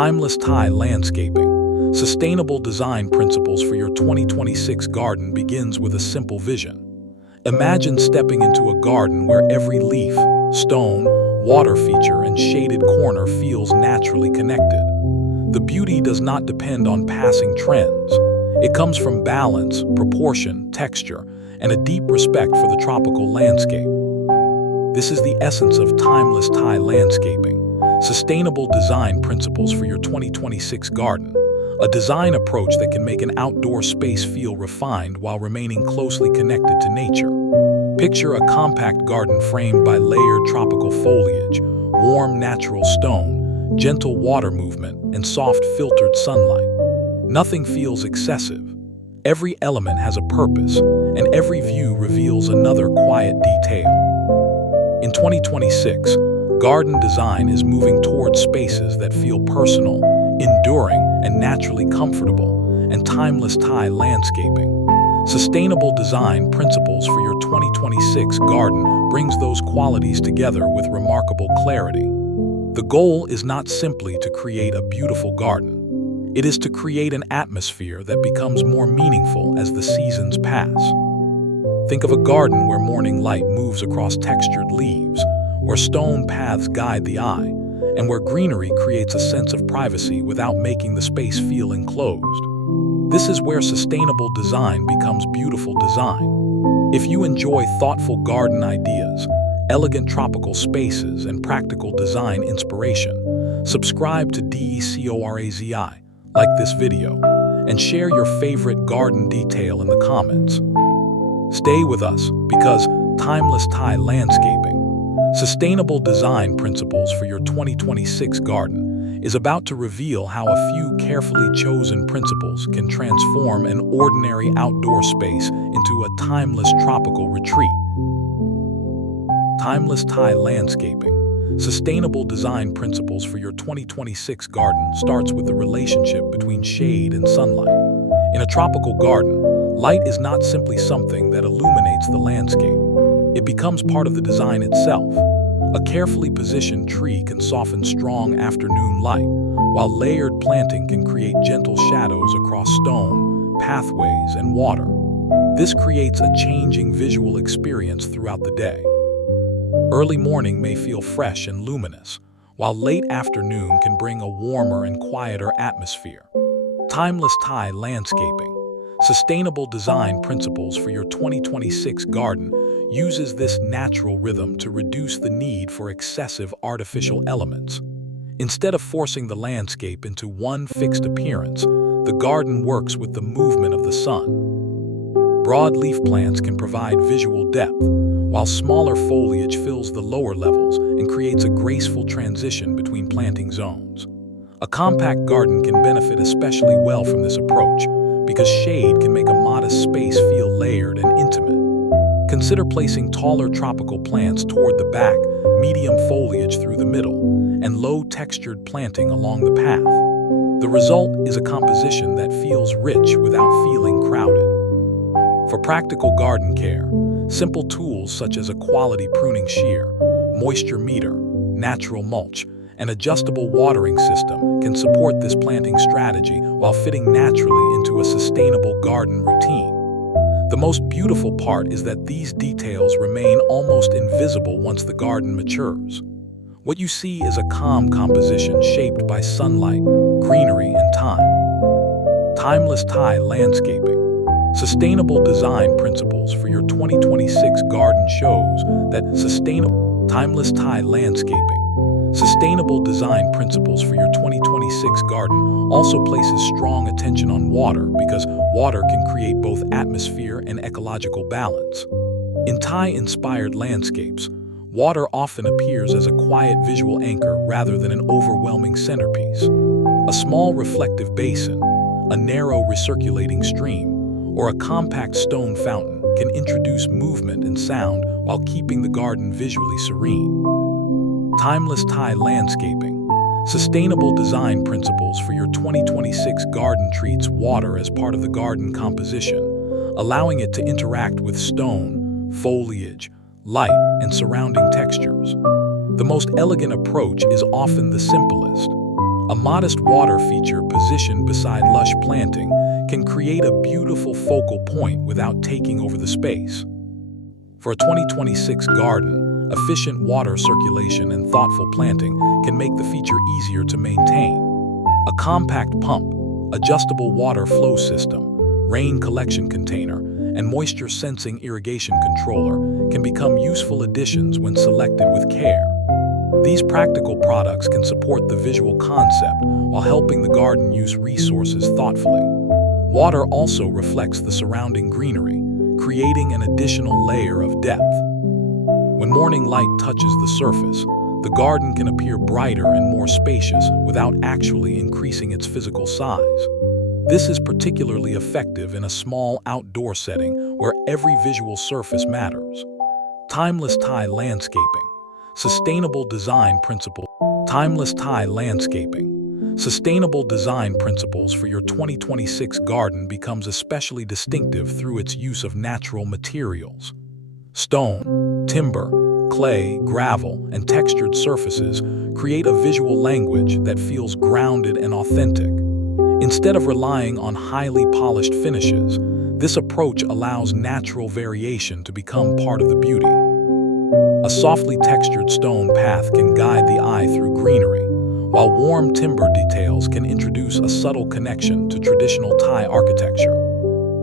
Timeless Thai landscaping. Sustainable design principles for your 2026 garden begins with a simple vision. Imagine stepping into a garden where every leaf, stone, water feature, and shaded corner feels naturally connected. The beauty does not depend on passing trends. It comes from balance, proportion, texture, and a deep respect for the tropical landscape. This is the essence of timeless Thai landscaping. Sustainable design principles for your 2026 garden. A design approach that can make an outdoor space feel refined while remaining closely connected to nature. Picture a compact garden framed by layered tropical foliage, warm natural stone, gentle water movement, and soft filtered sunlight. Nothing feels excessive. Every element has a purpose, and every view reveals another quiet detail. In 2026, garden design is moving towards spaces that feel personal, enduring, and naturally comfortable, and timeless Thai landscaping. Sustainable design principles for your 2026 garden brings those qualities together with remarkable clarity. The goal is not simply to create a beautiful garden. It is to create an atmosphere that becomes more meaningful as the seasons pass. Think of a garden where morning light moves across textured leaves, where stone paths guide the eye, and where greenery creates a sense of privacy without making the space feel enclosed. This is where sustainable design becomes beautiful design. If you enjoy thoughtful garden ideas, elegant tropical spaces, and practical design inspiration, subscribe to DECORAZI, like this video, and share your favorite garden detail in the comments. Stay with us because timeless Thai landscaping, sustainable design principles for your 2026 garden is about to reveal how a few carefully chosen principles can transform an ordinary outdoor space into a timeless tropical retreat. Timeless Thai landscaping. Sustainable design principles for your 2026 garden starts with the relationship between shade and sunlight. In a tropical garden, light is not simply something that illuminates the landscape. It becomes part of the design itself. A carefully positioned tree can soften strong afternoon light, while layered planting can create gentle shadows across stone, pathways, and water. This creates a changing visual experience throughout the day. Early morning may feel fresh and luminous, while late afternoon can bring a warmer and quieter atmosphere. Timeless Thai landscaping. Sustainable design principles for your 2026 garden uses this natural rhythm to reduce the need for excessive artificial elements. Instead of forcing the landscape into one fixed appearance, the garden works with the movement of the sun. Broad-leaf plants can provide visual depth, while smaller foliage fills the lower levels and creates a graceful transition between planting zones. A compact garden can benefit especially well from this approach, because shade can make a modest space feel layered and intimate. Consider placing taller tropical plants toward the back, medium foliage through the middle, and low-textured planting along the path. The result is a composition that feels rich without feeling crowded. For practical garden care, simple tools such as a quality pruning shear, moisture meter, natural mulch, an adjustable watering system can support this planting strategy while fitting naturally into a sustainable garden routine. The most beautiful part is that these details remain almost invisible once the garden matures. What you see is a calm composition shaped by sunlight, greenery, and time. Timeless Thai landscaping. Sustainable design principles for your 2026 garden shows that timeless Thai landscaping. Sustainable design principles for your 2026 garden also places strong attention on water because water can create both atmosphere and ecological balance. In Thai-inspired landscapes, water often appears as a quiet visual anchor rather than an overwhelming centerpiece. A small reflective basin, a narrow recirculating stream, or a compact stone fountain can introduce movement and sound while keeping the garden visually serene. Timeless Thai landscaping. Sustainable design principles for your 2026 garden treats water as part of the garden composition, allowing it to interact with stone, foliage, light, and surrounding textures. The most elegant approach is often the simplest. A modest water feature positioned beside lush planting can create a beautiful focal point without taking over the space. For a 2026 garden, efficient water circulation and thoughtful planting can make the feature easier to maintain. A compact pump, adjustable water flow system, rain collection container, and moisture-sensing irrigation controller can become useful additions when selected with care. These practical products can support the visual concept while helping the garden use resources thoughtfully. Water also reflects the surrounding greenery, creating an additional layer of depth. When morning light touches the surface, the garden can appear brighter and more spacious without actually increasing its physical size. This is particularly effective in a small outdoor setting where every visual surface matters. Timeless Thai landscaping. Sustainable design principles. Timeless Thai landscaping. Sustainable design principles for your 2026 garden becomes especially distinctive through its use of natural materials. Stone, timber, clay, gravel, and textured surfaces create a visual language that feels grounded and authentic. Instead of relying on highly polished finishes, this approach allows natural variation to become part of the beauty. A softly textured stone path can guide the eye through greenery, while warm timber details can introduce a subtle connection to traditional Thai architecture.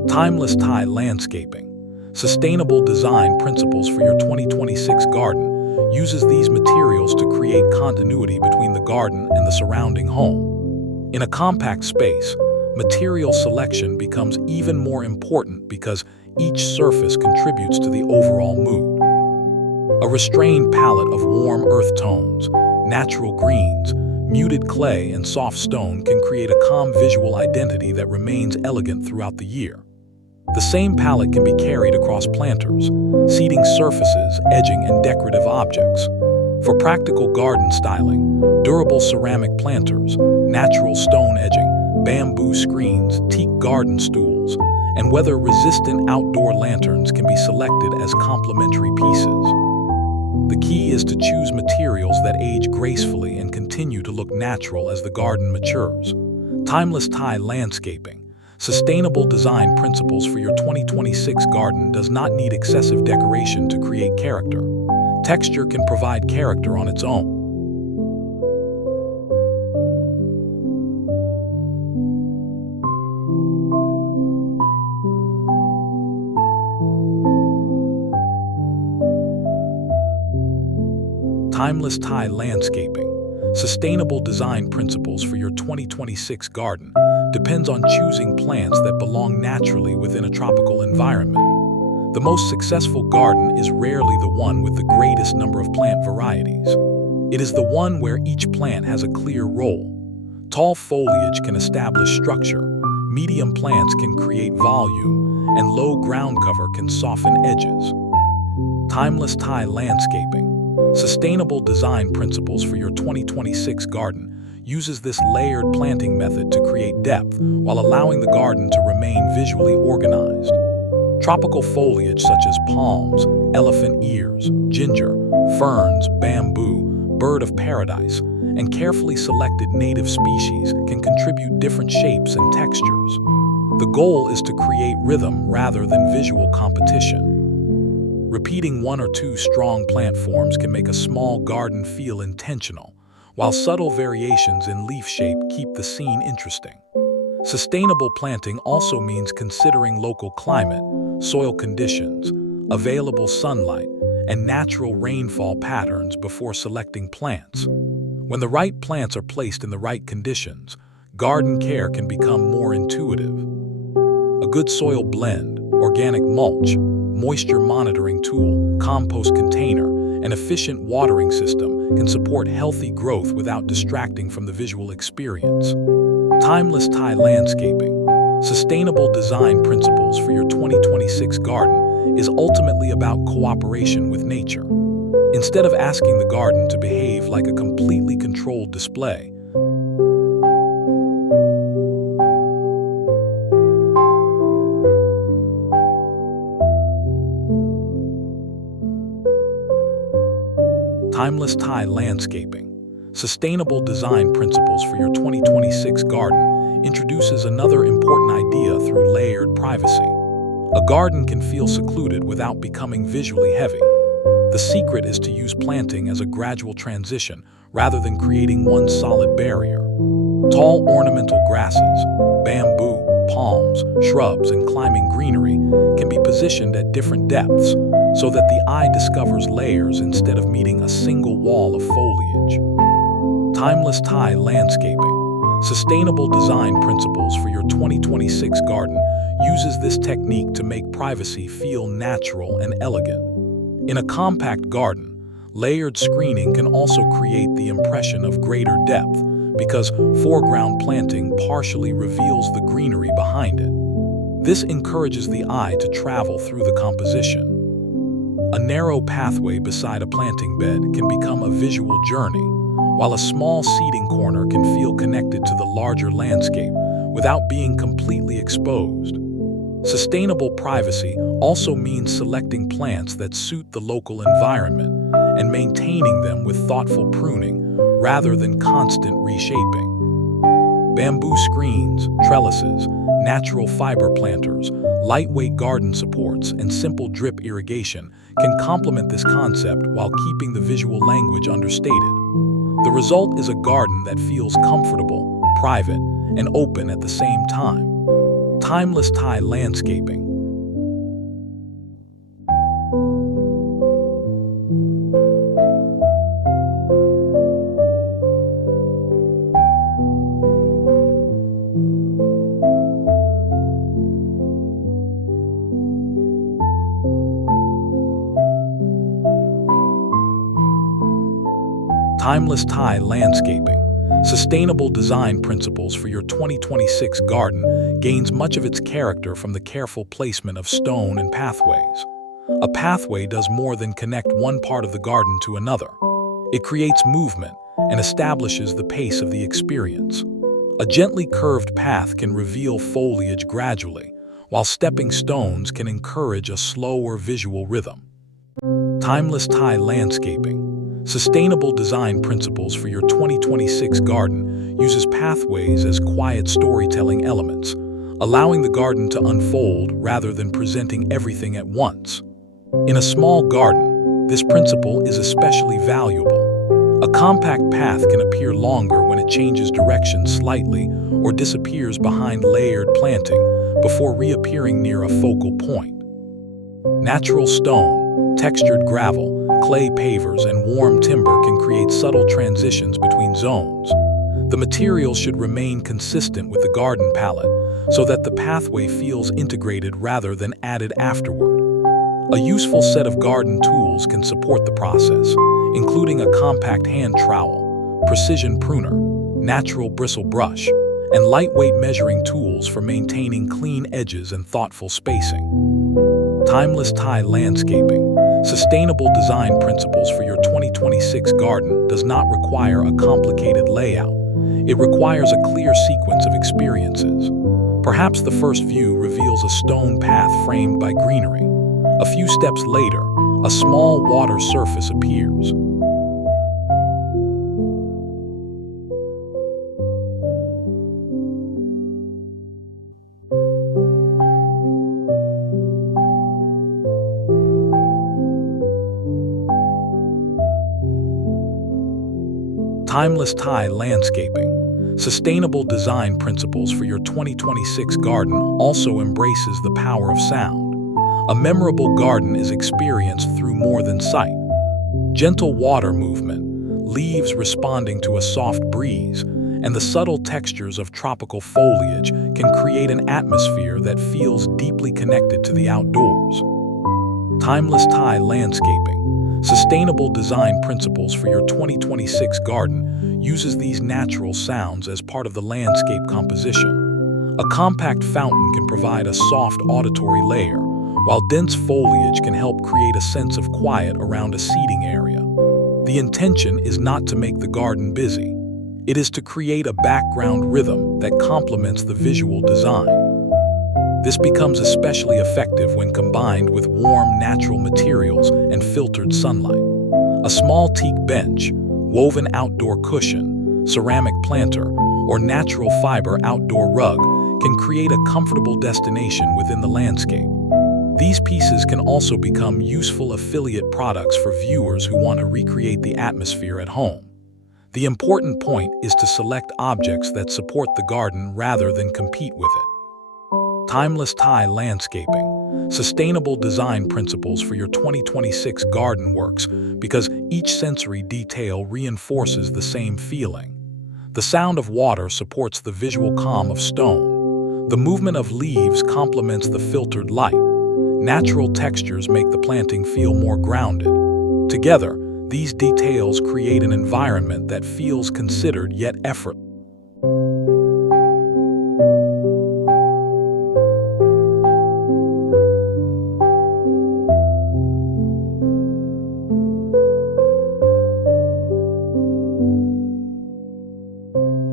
Timeless Thai landscaping. Sustainable design principles for your 2026 garden uses these materials to create continuity between the garden and the surrounding home. In a compact space, material selection becomes even more important because each surface contributes to the overall mood. A restrained palette of warm earth tones, natural greens, muted clay, and soft stone can create a calm visual identity that remains elegant throughout the year. The same palette can be carried across planters, seating surfaces, edging, and decorative objects. For practical garden styling, durable ceramic planters, natural stone edging, bamboo screens, teak garden stools, and weather-resistant outdoor lanterns can be selected as complementary pieces. The key is to choose materials that age gracefully and continue to look natural as the garden matures. Timeless Thai landscaping. Sustainable design principles for your 2026 garden does not need excessive decoration to create character. Texture can provide character on its own. Timeless Thai landscaping. Sustainable design principles for your 2026 garden depends on choosing plants that belong naturally within a tropical environment. The most successful garden is rarely the one with the greatest number of plant varieties. It is the one where each plant has a clear role. Tall foliage can establish structure, medium plants can create volume, and low ground cover can soften edges. Timeless Thai landscaping. Sustainable design principles for your 2026 garden uses this layered planting method to create depth while allowing the garden to remain visually organized. Tropical foliage such as palms, elephant ears, ginger, ferns, bamboo, bird of paradise, and carefully selected native species can contribute different shapes and textures. The goal is to create rhythm rather than visual competition. Repeating one or two strong plant forms can make a small garden feel intentional, while subtle variations in leaf shape keep the scene interesting. Sustainable planting also means considering local climate, soil conditions, available sunlight, and natural rainfall patterns before selecting plants. When the right plants are placed in the right conditions, garden care can become more intuitive. A good soil blend, organic mulch, moisture monitoring tool, compost container, and efficient watering system can support healthy growth without distracting from the visual experience. Timeless Thai landscaping. Sustainable design principles for your 2026 garden is ultimately about cooperation with nature. Instead of asking the garden to behave like a completely controlled display, Timeless Thai landscaping. Sustainable Design Principles for Your 2026 Garden introduces another important idea through layered privacy. A garden can feel secluded without becoming visually heavy. The secret is to use planting as a gradual transition rather than creating one solid barrier. Tall ornamental grasses, bamboo, palms, shrubs, and climbing greenery can be positioned at different depths so that the eye discovers layers instead of meeting a single wall of foliage. Timeless Tie Landscaping. Sustainable Design Principles for Your 2026 Garden uses this technique to make privacy feel natural and elegant. In a compact garden, layered screening can also create the impression of greater depth because foreground planting partially reveals the greenery behind it. This encourages the eye to travel through the composition. A narrow pathway beside a planting bed can become a visual journey, while a small seating corner can feel connected to the larger landscape without being completely exposed. Sustainable privacy also means selecting plants that suit the local environment and maintaining them with thoughtful pruning rather than constant reshaping. Bamboo screens, trellises, natural fiber planters, lightweight garden supports, and simple drip irrigation can complement this concept while keeping the visual language understated. The result is a garden that feels comfortable, private, and open at the same time. Timeless Tie Landscaping. Timeless Tie Landscaping. Sustainable Design Principles for Your 2026 Garden gains much of its character from the careful placement of stone and pathways. A pathway does more than connect one part of the garden to another. It creates movement and establishes the pace of the experience. A gently curved path can reveal foliage gradually, while stepping stones can encourage a slower visual rhythm. Timeless Tie Landscaping. Sustainable Design Principles for Your 2026 Garden uses pathways as quiet storytelling elements, allowing the garden to unfold rather than presenting everything at once. In a small garden, this principle is especially valuable. A compact path can appear longer when it changes direction slightly or disappears behind layered planting before reappearing near a focal point. Natural stone, textured gravel, clay pavers, and warm timber can create subtle transitions between zones. The materials should remain consistent with the garden palette so that the pathway feels integrated rather than added afterward. A useful set of garden tools can support the process, including a compact hand trowel, precision pruner, natural bristle brush, and lightweight measuring tools for maintaining clean edges and thoughtful spacing. Timeless Tie Landscaping. Sustainable Design Principles for Your 2026 Garden does not require a complicated layout. It requires a clear sequence of experiences. Perhaps the first view reveals a stone path framed by greenery. A few steps later, a small water surface appears. Timeless Tie Landscaping. Sustainable Design Principles for Your 2026 Garden also embraces the power of sound. A memorable garden is experienced through more than sight. Gentle water movement, leaves responding to a soft breeze, and the subtle textures of tropical foliage can create an atmosphere that feels deeply connected to the outdoors. Timeless Tie Landscaping. Sustainable Design Principles for Your 2026 Garden uses these natural sounds as part of the landscape composition. A compact fountain can provide a soft auditory layer, while dense foliage can help create a sense of quiet around a seating area. The intention is not to make the garden busy. It is to create a background rhythm that complements the visual design. This becomes especially effective when combined with warm natural materials and filtered sunlight. A small teak bench, woven outdoor cushion, ceramic planter, or natural fiber outdoor rug can create a comfortable destination within the landscape. These pieces can also become useful affiliate products for viewers who want to recreate the atmosphere at home. The important point is to select objects that support the garden rather than compete with it. Timeless Tie Landscaping. Sustainable design principles for your 2026 garden works because each sensory detail reinforces the same feeling. The sound of water supports the visual calm of stone. The movement of leaves complements the filtered light. Natural textures make the planting feel more grounded. Together, these details create an environment that feels considered yet effortless.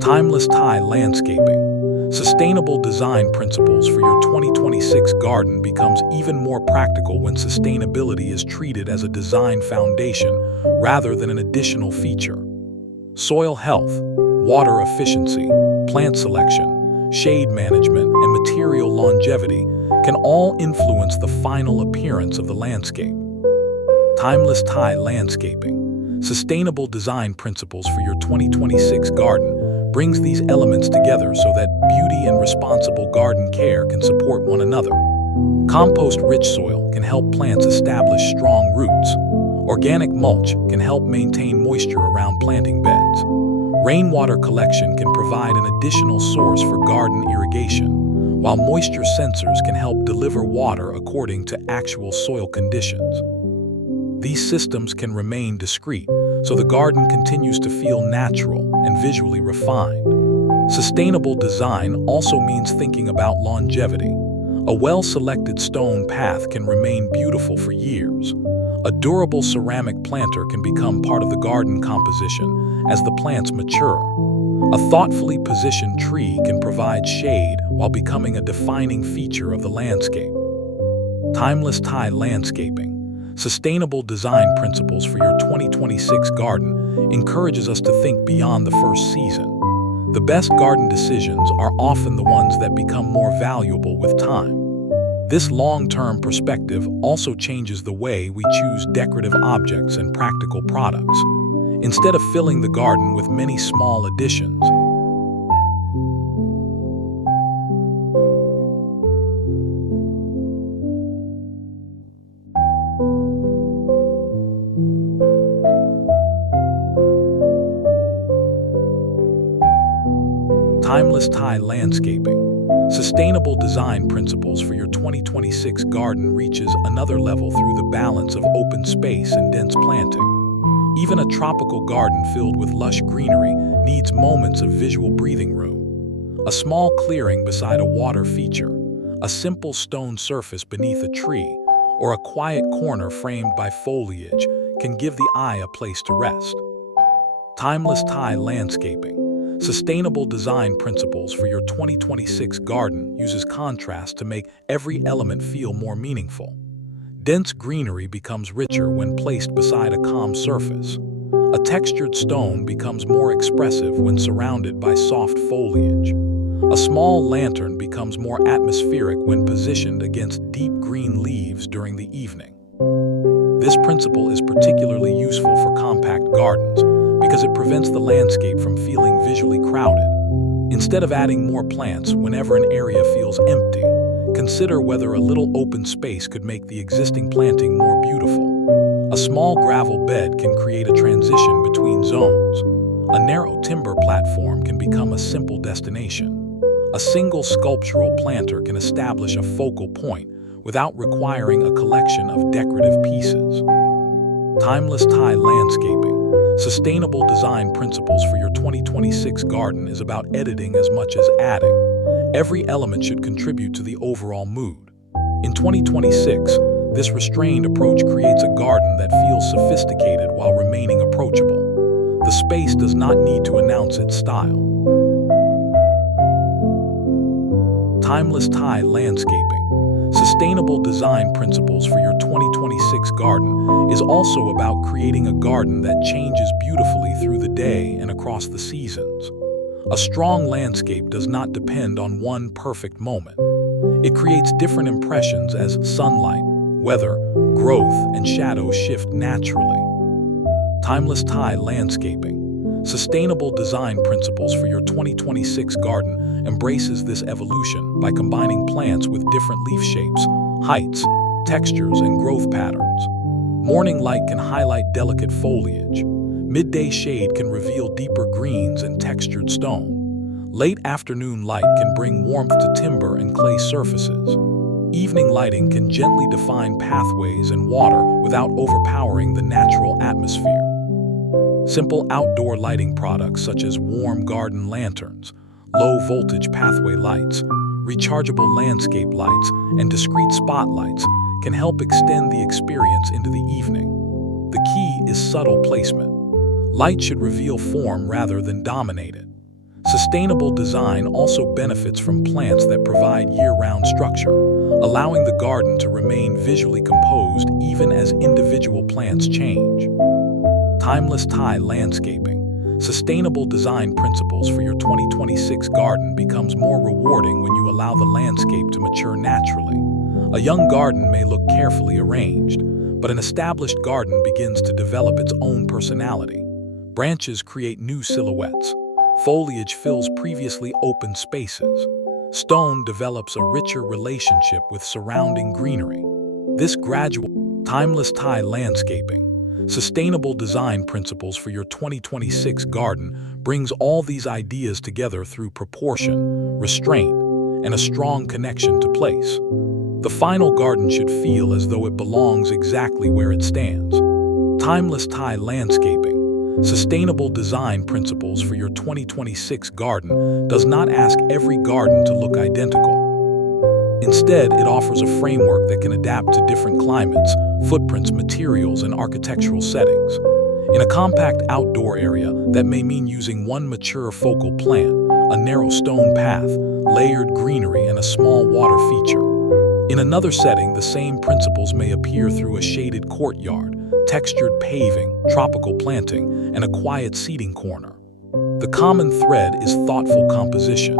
Timeless Tie Landscaping. Sustainable design principles for your 2026 garden becomes even more practical when sustainability is treated as a design foundation rather than an additional feature. Soil health, water efficiency, plant selection, shade management, and material longevity can all influence the final appearance of the landscape. Timeless Tie Landscaping. Sustainable design principles for your 2026 garden brings these elements together so that beauty and responsible garden care can support one another. Compost-rich soil can help plants establish strong roots. Organic mulch can help maintain moisture around planting beds. Rainwater collection can provide an additional source for garden irrigation, while moisture sensors can help deliver water according to actual soil conditions. These systems can remain discreet, so the garden continues to feel natural and visually refined. Sustainable design also means thinking about longevity. A well-selected stone path can remain beautiful for years. A durable ceramic planter can become part of the garden composition as the plants mature. A thoughtfully positioned tree can provide shade while becoming a defining feature of the landscape. Timeless Tie Landscaping. Sustainable design principles for your 2026 garden encourages us to think beyond the first season. The best garden decisions are often the ones that become more valuable with time. This long-term perspective also changes the way we choose decorative objects and practical products. Instead of filling the garden with many small additions, Timeless Tie Landscaping. Sustainable design principles for your 2026 garden reaches another level through the balance of open space and dense planting. Even a tropical garden filled with lush greenery needs moments of visual breathing room. A small clearing beside a water feature, a simple stone surface beneath a tree, or a quiet corner framed by foliage can give the eye a place to rest. Timeless Tie Landscaping. Sustainable design principles for your 2026 garden uses contrast to make every element feel more meaningful. Dense greenery becomes richer when placed beside a calm surface. A textured stone becomes more expressive when surrounded by soft foliage. A small lantern becomes more atmospheric when positioned against deep green leaves during the evening. This principle is particularly useful for compact gardens because it prevents the landscape from feeling visually crowded. Instead of adding more plants whenever an area feels empty, consider whether a little open space could make the existing planting more beautiful. A small gravel bed can create a transition between zones. A narrow timber platform can become a simple destination. A single sculptural planter can establish a focal point without requiring a collection of decorative pieces. Timeless Tie Landscaping. Sustainable design principles for your 2026 garden is about editing as much as adding. Every element should contribute to the overall mood. In 2026, this restrained approach creates a garden that feels sophisticated while remaining approachable. The space does not need to announce its style. Timeless Tie Landscaping. Sustainable Sustainable design principles for your 2026 garden is also about creating a garden that changes beautifully through the day and across the seasons. A strong landscape does not depend on one perfect moment. It creates different impressions as sunlight, weather, growth, and shadow shift naturally. Timeless tie landscaping. Sustainable design principles for your 2026 garden embraces this evolution by combining plants with different leaf shapes, heights, textures, and growth patterns. Morning light can highlight delicate foliage. Midday shade can reveal deeper greens and textured stone. Late afternoon light can bring warmth to timber and clay surfaces. Evening lighting can gently define pathways and water without overpowering the natural atmosphere. Simple outdoor lighting products such as warm garden lanterns, low-voltage pathway lights, rechargeable landscape lights, and discrete spotlights can help extend the experience into the evening. The key is subtle placement. Light should reveal form rather than dominate it. Sustainable design also benefits from plants that provide year-round structure, allowing the garden to remain visually composed even as individual plants change. Timeless tie landscaping. Sustainable design principles for your 2026 garden becomes more rewarding when you allow the landscape to mature naturally. A young garden may look carefully arranged, but an established garden begins to develop its own personality. Branches create new silhouettes. Foliage fills previously open spaces. Stone develops a richer relationship with surrounding greenery. This gradual, timeless tie landscaping. Sustainable design principles for your 2026 garden brings all these ideas together through proportion, restraint, and a strong connection to place. The final garden should feel as though it belongs exactly where it stands. Timeless tie landscaping. Sustainable design principles for your 2026 garden does not ask every garden to look identical. Instead, it offers a framework that can adapt to different climates, footprints, materials, and architectural settings. In a compact outdoor area, that may mean using one mature focal plant, a narrow stone path, layered greenery, and a small water feature. In another setting, the same principles may appear through a shaded courtyard, textured paving, tropical planting, and a quiet seating corner. The common thread is thoughtful composition.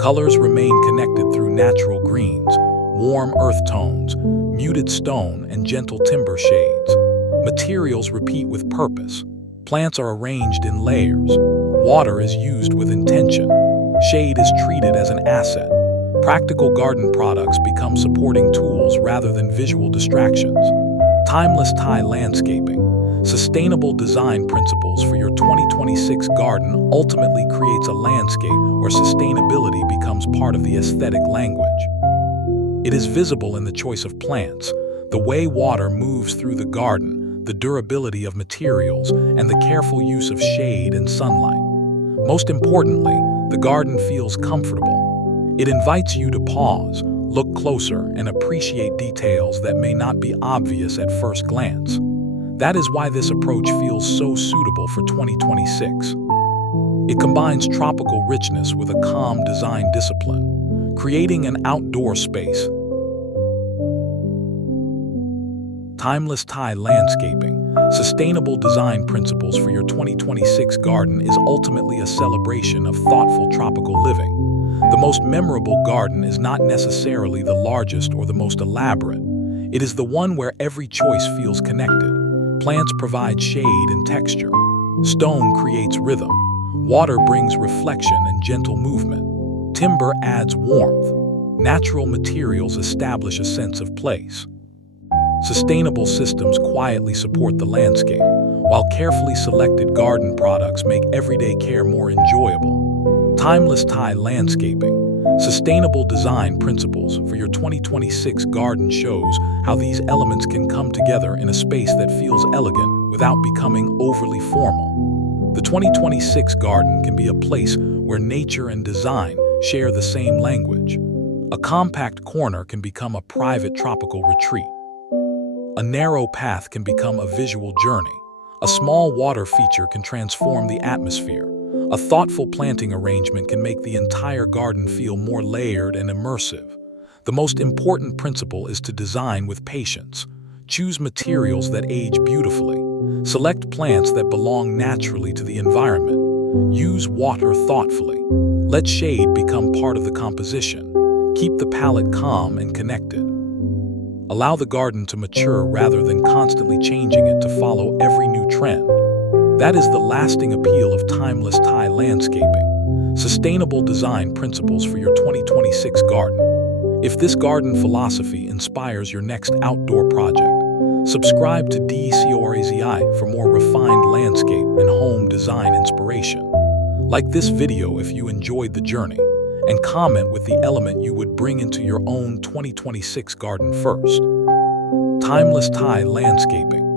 Colors remain connected through natural greens, warm earth tones, muted stone, and gentle timber shades. Materials repeat with purpose. Plants are arranged in layers. Water is used with intention. Shade is treated as an asset. Practical garden products become supporting tools rather than visual distractions. Timeless tie landscaping. Sustainable design principles for your 2026 garden ultimately creates a landscape where sustainability becomes part of the aesthetic language. It is visible in the choice of plants, the way water moves through the garden, the durability of materials, and the careful use of shade and sunlight. Most importantly, the garden feels comfortable. It invites you to pause, look closer, and appreciate details that may not be obvious at first glance. That is why this approach feels so suitable for 2026. It combines tropical richness with a calm design discipline, creating an outdoor space. Timeless tie landscaping. Sustainable design principles for your 2026 garden is ultimately a celebration of thoughtful tropical living. The most memorable garden is not necessarily the largest or the most elaborate. It is the one where every choice feels connected. Plants provide shade and texture. Stone creates rhythm. Water brings reflection and gentle movement. Timber adds warmth. Natural materials establish a sense of place. Sustainable systems quietly support the landscape, while carefully selected garden products make everyday care more enjoyable. Timeless tie landscaping. Sustainable design principles for your 2026 garden shows how these elements can come together in a space that feels elegant without becoming overly formal. The 2026 garden can be a place where nature and design share the same language. A compact corner can become a private tropical retreat. A narrow path can become a visual journey. A small water feature can transform the atmosphere. A thoughtful planting arrangement can make the entire garden feel more layered and immersive. The most important principle is to design with patience. Choose materials that age beautifully. Select plants that belong naturally to the environment. Use water thoughtfully. Let shade become part of the composition. Keep the palette calm and connected. Allow the garden to mature rather than constantly changing it to follow every new trend. That is the lasting appeal of timeless Thai landscaping. Sustainable design principles for your 2026 garden. If this garden philosophy inspires your next outdoor project, subscribe to DCORAZI for more refined landscape and home design inspiration. Like this video if you enjoyed the journey, and comment with the element you would bring into your own 2026 garden first. Timeless Thai landscaping.